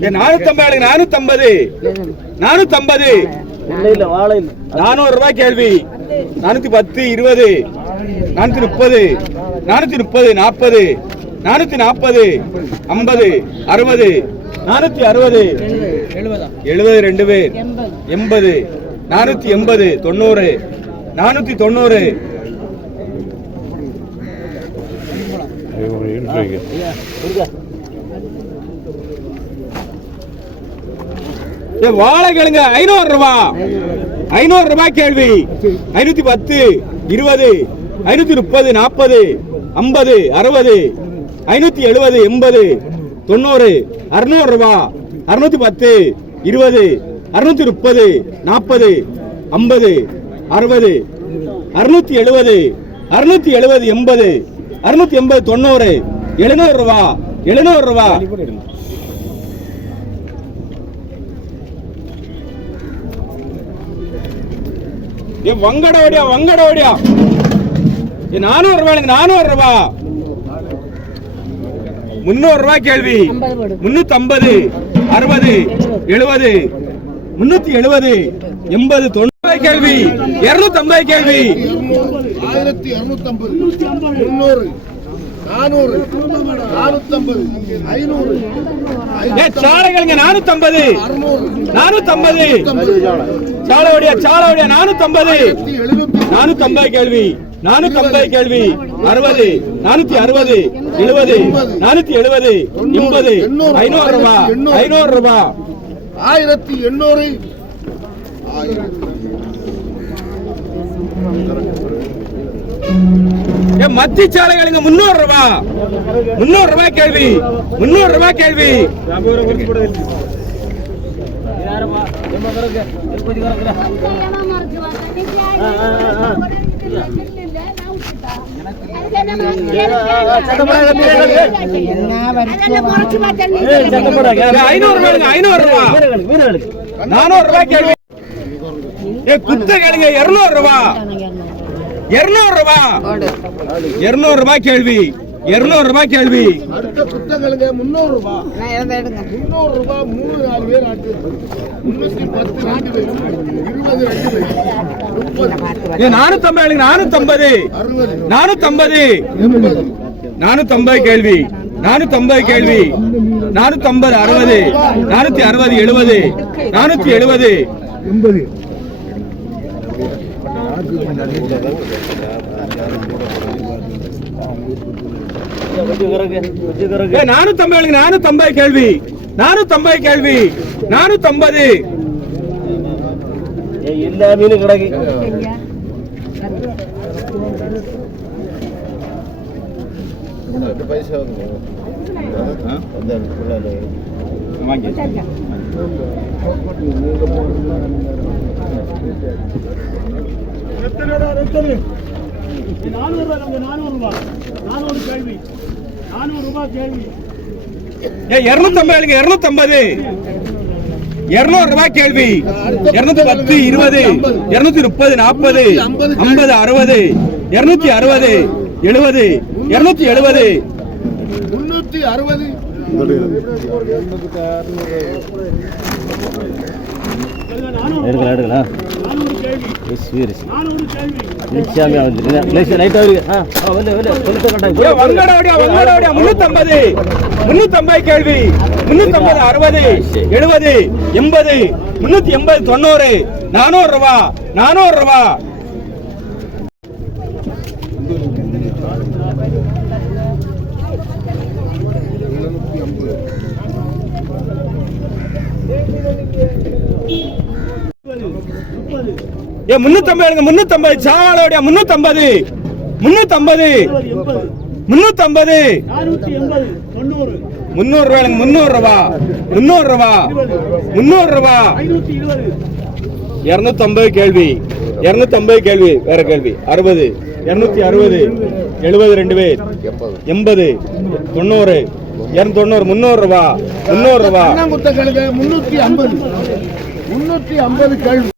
நானூத்தம்பது நானூத்தம்பது. நானூத்தம்பது. நானூறு ரூபாய் கேள்வி. நானூத்தி பத்து இருபது. நானூத்தி முப்பது. நானூத்தி முப்பது நாற்பது. நானூத்தி நாற்பது ஐம்பது அறுபது. நானூத்தி அறுபது. எழுபது ரெண்டு பேர். எண்பது. நானூத்தி எண்பது தொண்ணூறு. நானூத்தி தொண்ணூறு. வாழைக்கிழங்கு ஐநூறு ரூபா. ஐநூறு ரூபாய் கேள்வி. ஐநூத்தி பத்து இருபது ஐநூத்தி முப்பது நாற்பது ஐம்பது அறுபது ஐநூத்தி எழுபது எண்பது தொண்ணூறு அறுநூறு ரூபா. அறுநூத்தி பத்து இருபது அறுநூத்தி முப்பது நாற்பது ஐம்பது அறுபது அறுநூத்தி எழுபது அறுநூத்தி எழுபது எண்பது அறுநூத்தி எண்பது தொண்ணூறு எழுநூறு ரூபா எழுநூறு ரூபா ஏ வங்கட ஓடியா வங்கட ஓடியா. ஏ நானூறு ரூபாய் எனக்கு நானூறு ரூபா. முன்னூறு ரூபாய் கேள்வி. முன்னூத்தி ஐம்பது அறுபது எழுபது முன்னூத்தி எழுபது எண்பது தொண்ணூறு கேள்வி. இருநூத்தி ஐம்பது கேள்வி. ஆயிரத்தி இருநூத்தம்பது முன்னூறு நானூறு. நானூத்தம்பது. ஐநூறு. சாலைகளுங்க நானூத்தி ஐம்பது அறுநூறு. நானூத்தி ஐம்பது சாலோடியா சாலோடியா நானூத்தி ஐம்பது எழுநூத்தி நானூத்தி ஐம்பது கேள்வி. நானூத்தி ஐம்பது கேள்வி. அறுபது. நானூத்தி அறுபது. எழுபது. நானூத்தி எழுபது. எண்பது. ஐநூறு ரூபா. ஐநூறு ரூபா. ஆயிரத்தி எண்ணூறு. ஆயிரத்தி மத்தி சாலைகளுங்க முன்னூறு ரூபா. முன்னூறு ரூபாய் கேள்வி. முன்னூறு ரூபாய் கேள்வி. ஐநூறு ஐநூறு ரூபா. நானூறு ரூபாய் கேள்வி. குத்த கேளுங்க இருநூறு ரூபா. இருநூறு ரூபா. இருநூறு ரூபாய் கேள்வி. இருநூறு ரூபாய் கேள்வி. அடுத்த புத்தகங்களுங்க முன்னூறு ரூபாய் முன்னூறு ரூபாய் மூணு நாலு பேர் ஆட்டு முன்னூத்தி பத்து ரெண்டு பேர். இருபது ரெண்டு பேர். முப்பது. ஏ நானூத்தம்பது நானூத்தம்பது. அறுபது. நானூத்தம்பது. எண்பது நானூத்தம்பது கேள்வி. நானூத்தம்பது கேள்வி. நானூத்தம்பது அறுபது. நானூத்தி அறுபது எழுபது. நானூத்தி எழுபது. எண்பது. கொஞ்சம் கறக்கு கொஞ்சம் கறக்கு ஏ நானூத்தம்பது நானூத்தம்பது கேள்வி. நானூத்தம்பது கேள்வி நானூத்தம்பது ஏய் எல்லா மீனும் கிடக்கு பைசா ஏ இருநூத்தம்பது இருநூத்தம்பது. இருநூறு ரூபாய் கேள்வி. இருநூத்தி பத்து இருபது. இருநூத்தி முப்பது நாற்பது. ஐம்பது அறுபது. இருநூத்தி அறுபது எழுபது. இருநூத்தி எழுபது. முன்னூத்தி அறுபது. எடுக்கலாம் எடுக்கலாம். நிச்சயமே வந்து லேசா நைட் ஆகுது ஆ வெல்ல வெல்ல ஏ கண்டாங்க வங்கடோடியா வங்கடோடியா முன்னூத்தம்பது. முன்னூத்தம்பது கேள்வி. முன்னூத்தம்பது அறுபது. எழுபது எண்பது. முன்னூத்தி எண்பது தொண்ணூறு. நானூறு ரூபா. நானூறு ரூபா. ஏ முன்னூத்தம்பது முன்னூத்தம்பது. சாவாளோடைய முன்னூத்தம்பது. முன்னூத்தம்பது. முன்னூத்தம்பது. முன்னூறு ரூபாய் முன்னூறு ரூபா முன்னூறு ரூபா முன்னூறு ரூபா இருநூத்தம்பது கேள்வி. இருநூத்தம்பது கேள்வி. வேற கேள்வி. அறுபது. இருநூத்தி அறுபது. எழுபது ரெண்டு பேர். எண்பது. தொண்ணூறு. இருநூத்தி தொண்ணூறு முன்னூறு ரூபா முந்நூறு ரூபா முன்னூத்தி ஐம்பது. முன்னூத்தி ஐம்பது கேள்வி.